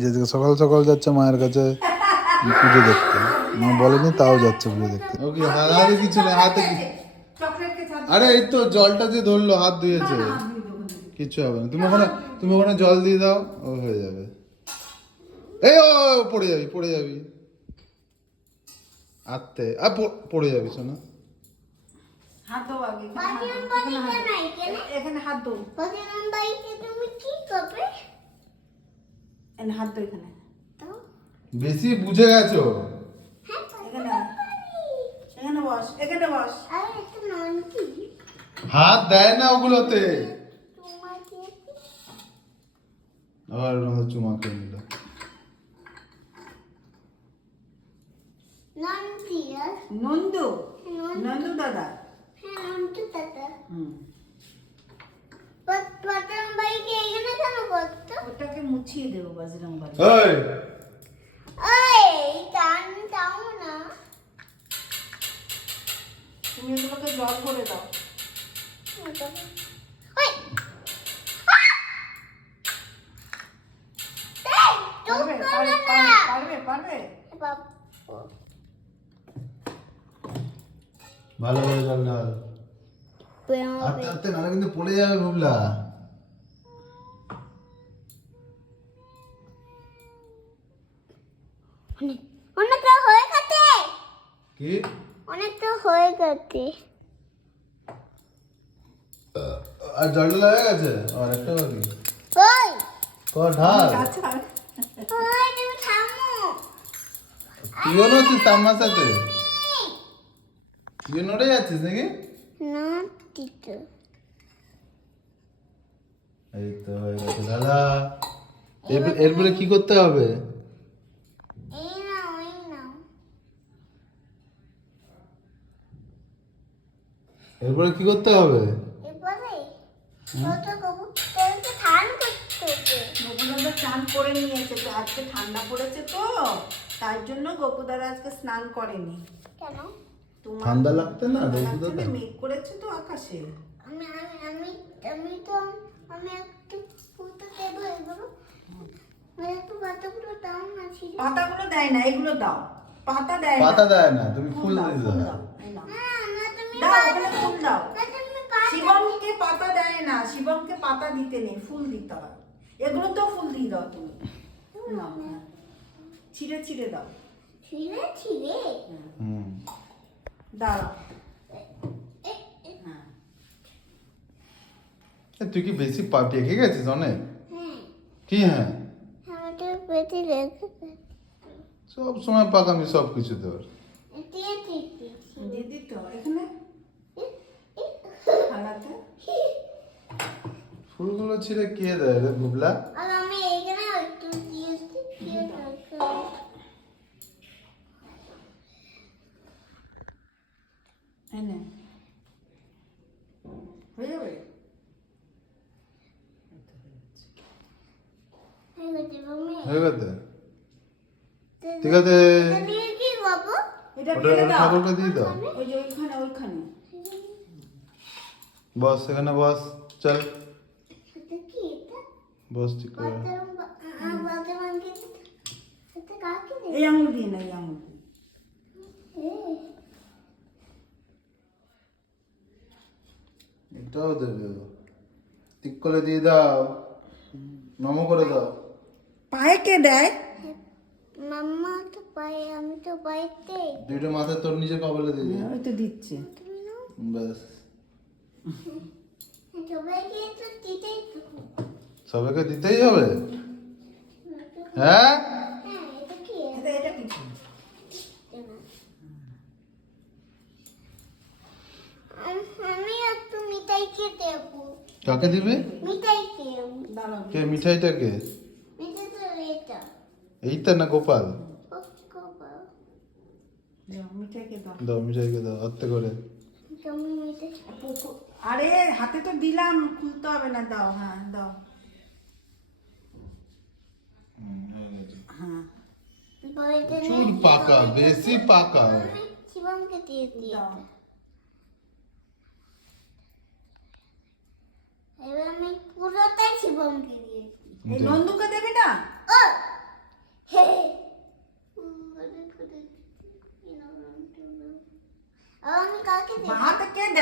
যেদিকে সকাল সকাল যাচ্ছে মায়ের কাছে পুজো দেখতে, মা বলেনি তাও যাচ্ছে পুজো দেখতে। ওকে হাতে কিছু নেই, হাতে কি? আরে এই তো জলটা যে ধরলো হাত ধুয়েছে, কিচ্ছু হবে না। তুমি ওখানে জল দিয়ে দাও, ও হয়ে যাবে। এই ও পড়ে যাবি, পড়ে যাবি, আত্তে পড়ে যাবি শোনা। হাত দাও আগে, এখানে হাত দাও, তুমি কি করবে? এখানে হাত দাও, এখানে বেশি বুঝে গেছো। এখানে বস, এখানে বস। হাত দেয় না ওগুলোতে। আবার ওনাদের চুমা খেয়ে নিল। নন্দু, নন্দু দাদা। ওটাকে মুছিয়ে দেবো বজরং বলী। তুমি ওগুলোকে জল ভরে দাও। পারবে পারবে পারবে। ভালো করে জল ঢাল। আস্তে আস্তে নাহলে কিন্তু পড়ে যাবে বুবলা। অনেকটা হয়ে গেছে। কি? অনেকটা হয়ে গেছে। আর জলটা লাগা গেছে আর একটা বাকি। ওই কর ঢাল। ওই তুমি থামো। তুইও নড়ছিস তাম্মার সাথে? তুইও নড়ে যাচ্ছিস নাকি? না টিটো। এই তো হয়ে গেছে দাদা। এরপরে কি করতে হবে? এই নাও এই নাও। এরপরে কি করতে হবে? এবারে কত কবু তো ঠান করতে হবে। গোপুদাদা স্নান করে নিয়েছে তো, আজকে ঠান্ডা পড়েছে তো তার জন্য গোপুদাদা আজকে স্নান করেনি। কেন? তোমার ঠান্ডা লাগতে না ঠান্ডা গোপুদাদা? লাগছে না, মেঘ করেছে তো আকাশে। আমি আমি আমি আমি তো আমি একটু পুতো দেবো এগুলো। মানে একটু পাতাগুলো দাও না ছিল। পাতাগুলো দেয় না, এগুলো দাও। পাতা দেয় না। পাতা দেয় না, তুমি ফুল দাও, দিয়ে ফুল দাও। দাও, এই নাও। না না তুমি দাও, ওখানে ফুল দাও। না তুমি পাতা শিবমকে পাতা দেয় না, শিবমকে পাতা দিতে নেই, ফুল দিতে হয়। এগুলো তো ফুল দিয়ে দাও তুমি। নাও, ছিঁড়ে ছিঁড়ে দাও। ছিলে ছিলে। হুম। দাঁড়াও। হ্যাঁ। তুই কি বেশি পেকে গেছিস অনেক? হ্যাঁ কি হ্যাঁ? আমি তো পেটে রেখে সব সময় পাকামি সব কিছু তোর। দিয়ে দিচ্ছি। দিদি তো এখানে থালাতে। ফুলগুলো ছিঁড়ে কে দেয় রে বুবলা? আর আমি এখানে একটু দিয়েছি দিয়ে রাখো। এনে হয়ে যাবে। হয়ে গেছে মাম্মি। হয়ে গেছে? ঠিক আছে। এটা দিয়ে কি বাবু? এটা ওটা ফেলে দাও। ঠাকুরকে দিয়ে দাও। ওই যে ওইখানে ওইখানে। বস এখানে বস, চল এটা কি এটা? বস ঠিক করে। বাদাম এটা কাকে দে? এই আঙুল দিয়ে না, এই আঙুল দিয়ে। এটাও দেবে, ঠিক করে দিয়ে দাও, নমো করে দাও। পায়ে কে দেয়? মাম্মা তো পাই আমি তো পাইতে। দুইটা মাথায় তোর নিচে কবলে দিয়ে দে। ওই তো দিচ্ছে। তুমি না ব্যাস। সবাইকে তো দিতেই তো। সবাইকে দিতেই হবে? হ্যাঁ? হ্যাঁ এটা কি? এটা কিছু আমি একটু মিঠাই খেতে দেবো। কাকে দিবে? মিঠাই খেয়ে দাঁড়াও। কে মিঠাইটা কে? মিঠাই তো এটা এইটা না গোপাল? মিঠাইকে দাও। দাও মিঠাইকে দাও হাতে করে। তুমি মিঠাই আরে হাতে তো দিলাম, খুলতে হবে না, দাও। হ্যাঁ দাও। হ্যাঁ চুল পাকা, বেশি পাকা। শিবমকে দিয়ে দিই। দাও। এবার আমি পুরোটাই শিবমকে দিয়েছি। এই নন্দুকে দেবে না? ও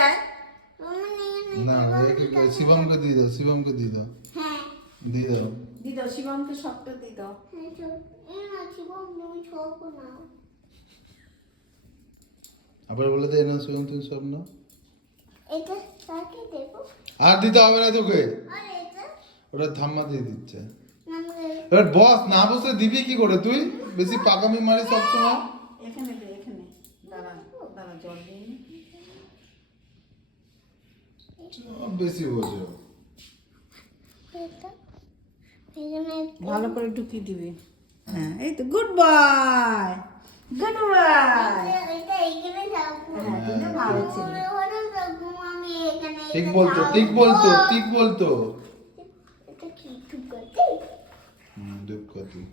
যায়। না শিবমকে দিয়ে দাও, শিবমকে দিয়ে দাও, হ্যাঁ দিয়ে দাও। দি দাও শিবমকে সবটা দি দাও। আবার বলে দে না শিবম তুমি সব নাও। এটা কাকে দেবো? আর দিতে হবে না তোকে, আর এটা ওটা ঠাম্মা দিয়ে দিচ্ছে। নামে এবার বস না বসে দিবি কি করে তুই? বেশি পাকামি মারি সবসময়। এখানে দে, এখানে দাঁড়া দাঁড়া, জল দিই। বেশি বোঝো। এটা এখানে ভালো করে ঢুকিয়ে দিবি। হ্যাঁ এই তো, গুড বয়, গুড বয়। এটা এইখানে যাবো। হ্যাঁ তুমি ভালো ছিল। আমি এখানে ঠিক বলতো, ঠিক বলতো, ঠিক বলতো। এটা কি ঢুকাতে? দুঃখ তুই।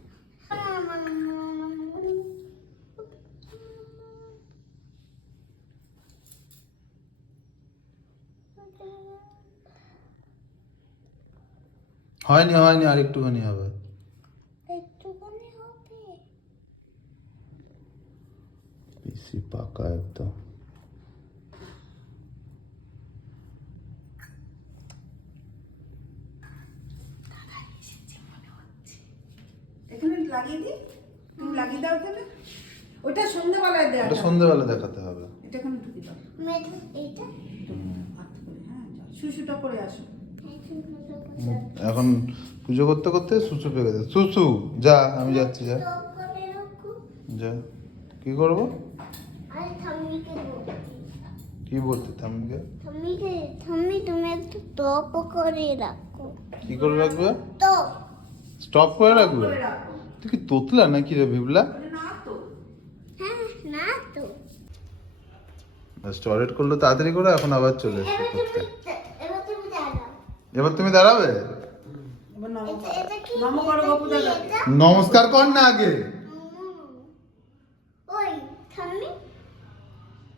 হয়নি হয়নি, আর একটুখানি হবে। একটুখানি হবে। বেশি পাকা একদম। এখানে লাগিয়ে দি, তুমি লাগিয়ে দাও এখানে। ওটা সন্ধ্যাবেলায় দেওয়া ওটা যাবে। সন্ধ্যেবেলা দেখাতে হবে। এটা এখানে ঢুকিয়ে দাও। এটা হাতে করে, হ্যাঁ যাও, শুশুটা করে আসো। এখন পুজো করতে করতে সুসু পেয়ে গেছে। সুসু যা, আমি যাচ্ছি, যা যা। কি করবো? আর থাম্মিকে বলতে। কি বলতে থামিকে? থাম্মি তুমি একটু টপ করে রাখো। কি করে রাখবে? টপ স্টপ করে রাখবে? করে রাখো। তুই কি তোতলা নাকি রে বিবলা? ওটা না তো। হ্যাঁ না তো স্টোরেট করলো তাড়াতাড়ি করে, এখন আবার চলে এসে এবার করতে। এবার তুমি দাঁড়াও। এবার তুমি দাঁড়াবে? এবার নম এটা এটা কি? নম করো এটা বাপু কি দাদা। এটা? নমস্কার কর না আগে। ওই থাম্মি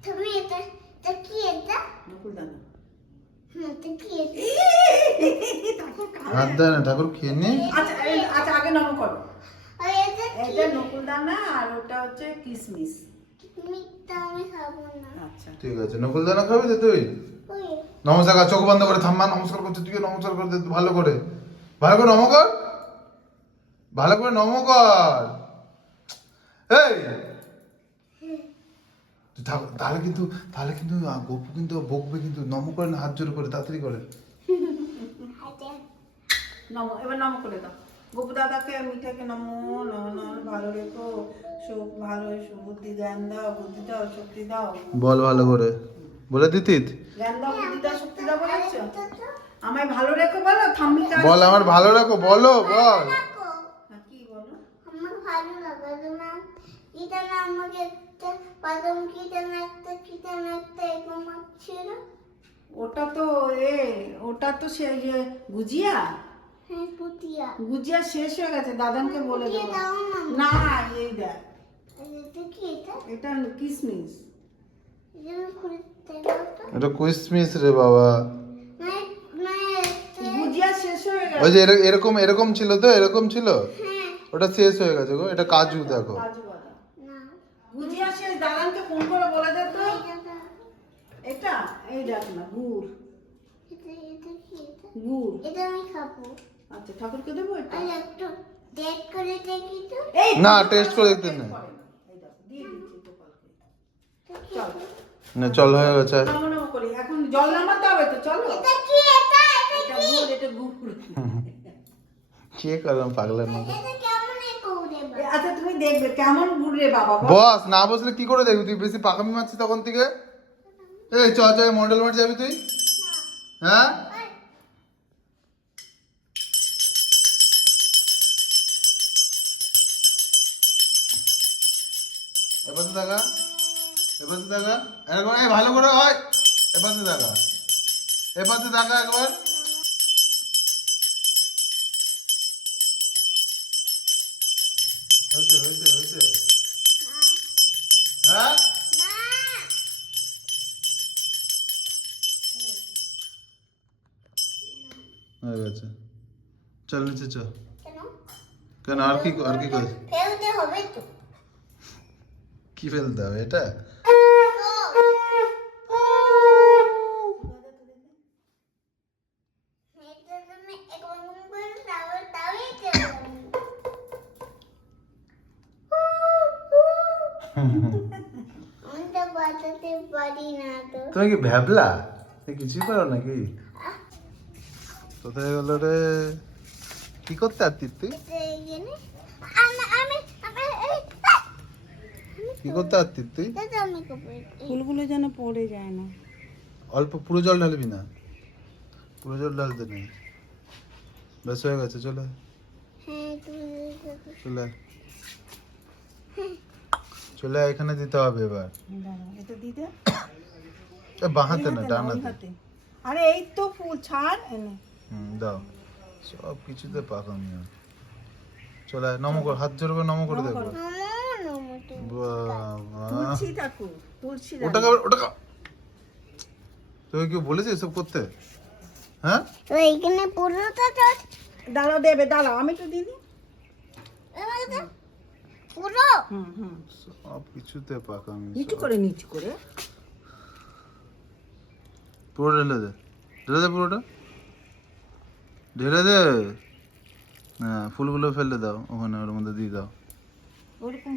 থাম্মি এটা কি এটা? নকুল দাদা। এটা কি এটা? হাত দেয় না, ঠাকুর খেয়ে নে। আচ্ছা আচ্ছা, আগে নম করো। আর এটা কি? এটা নকুল দানা আর ওটা হচ্ছে কিসমিস। মিথ্যা আমি খাবো না। আচ্ছা ঠিক আছে, নকুল দানা খাবি তো তুই? ওই নমস্কার কর, চোখ বন্ধ করে। থাম্মা নমস্কার করতে, তুই নমস্কার করতে ভালো করে, ভালো করে নম কর, ভালো করে নম কর। এই তুই তাহলে কিন্তু গপু কিন্তু বকবে, কিন্তু নম করে না, হাত জোর করে তাড়াতাড়ি করে। হাতে নম, এবার নম করে দাও। গোপু দাদাকে মিঠাকে নমো, নম ভালো রেখো, সুখ ভালো সুবুদ্ধি জ্ঞান দাও, বুদ্ধি দাও, শক্তি দাও। বল ভালো করে, বলে দিতিত। জ্ঞান দাও, বুদ্ধি দাও, শক্তি দাও বলেছো? আমায় ভালো রেখো বলো, থাম্মি কাজ। বল আমার ভালো রাখো, বলো বল। রাখো। হ্যাঁ, কি বলো? আমার ভালো লাগে না। এটা না আমাকে একটা বাদাম কিটা না একটা এরকম ছিল। ওটা তো সে যে গুজিয়া, হ্যাঁ পুটিয়া। গুজিয়া শেষ হয়ে গেছে, দাদানকে বলে গুজিয়া দেবো। দাও না। না এই দেখ, এটা কি এটা? এটা কিসমিস। এটা আমি খুলতে দাও তো। এটা কুইসমিস রে বাবা। না না গুজিয়া শেষ হয়ে গেছে। ওই যে এরকম এরকম ছিল তো, এরকম ছিল, হ্যাঁ ওটা শেষ হয়ে গেছে গো। এটা কাজু দেখো। কাজু বাদাম। না গুজিয়া শেষ, দাদানকে ফোন করে বলে দে তো। এটা এটা এই দেখ না, গুড় এটা কি এটা? গুড়। এটা আমি খাবো। আচ্ছা ঠাকুরকে দেবো এটা। আর একটু ডেট করে দেখি তো। এই না, taste করে দেখতে নেই। এই দেখো, দিয়ে দিচ্ছি গোপালকে। এটা কি? চল না চল হয়ে গেছে। নমো নমো করি, এখন জল নামাতে হবে তো, চলো। এটা কি এটা? এটা গুড়, এটা গুড়। কে করলাম পাগলের মতো। এটা কেমন করে বা? আচ্ছা তুমি দেখবে কেমন গুড় রে বাবা। বস না বসলে কি করে দেখবি? তুই বেশি পাকামি মারছিস তখন থেকে। এই চ চ, মডেল মাঠ যাবি তুই? হ্যাঁ এপাশে দেখা, এপাশে দেখা একবার, এই ভালো করে হয়। এপাশে দেখা, এপাশে দেখা একবার। হয়েছে হয়েছে হয়েছে। হ্যাঁ না হয়ে গেছে। চল নিচে চ। কেন? কেন আর কি করিস? ফেলতে হবে তো। কি ফেলতে হবে এটা? আমি তো বাঁচাতে পারি না তো। তুমি কি ভ্যাবলা কিছুই পারো নাকি? কোথায় গেল রে? কি করতে আসতিস তুই? এটা এখানে আমি আমি আমি এই কি করতে আসতিস তুই? এটা আমি করবো। ফুলগুলো যেন পড়ে যায় না। অল্প পুরো জল ঢালবি না, পুরো জল ঢালতে নেই। ব্যাস হয়ে গেছে, চলে আয়, হ্যাঁ তুমি চলে আয়। চলে আয়, এখানে দিতে হবে এবার। এটা দিতে বাঁ হাতে না, ডান হাতে। আরে এই তো ফুল ছাড় এনে। দাও, সব কিছুতে পাকামি হয়। চলে আয়, নমো কর, হাত জোর করে নমো করে দেখো। বাবা, তুলসী ঠাকুর, তুলসী ওটা খাবে, ওটা খা। তুই কেউ বলেছে এসব করতে? হ্যাঁ, তো এইখানে পুরোটা তো দাঁড়াও দেবে, দাঁড়াও আমি তো দিদি। পুরো হুম সব কিছুতে পাকামি। নিচু করে পুরো ঢেলে দে, ঢেলে দে, পুরোটা ঢেলে দে। হ্যাঁ, ফুলগুলো ফেলে দাও ওখানে, ওর মধ্যে দিয়ে দাও। ওরকম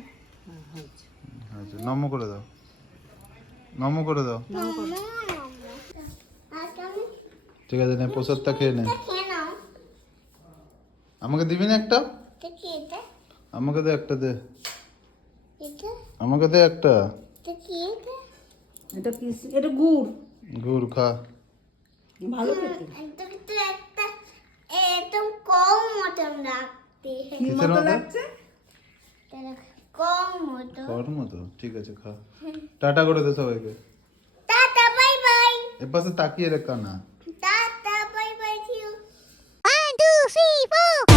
আচ্ছা, নমো করে দাও, নমো করে দাও। ঠিক আছে, নে প্রসাদটা খেয়ে নে। খেয়ে নাও। আমাকে দিবি না একটা? এটা কি এটা? আমাকে দে একটা, দে এটা আমাকে দে একটা। এটা কি এটা? এটা কি? এটা গুড়, গুড় খা। ভালো খেতে। এটা তো একটা একদম কম মতন রাখতে। কি কিসের মতো মতো? লাগছে? কম মতো। খাওয়ার মতো? ঠিক আছে, খা। টাটা করে দে সবাইকে। Tata bye bye. এ পাশে তাকিয়ে রেখা না। Tata bye bye. 1 2 3 4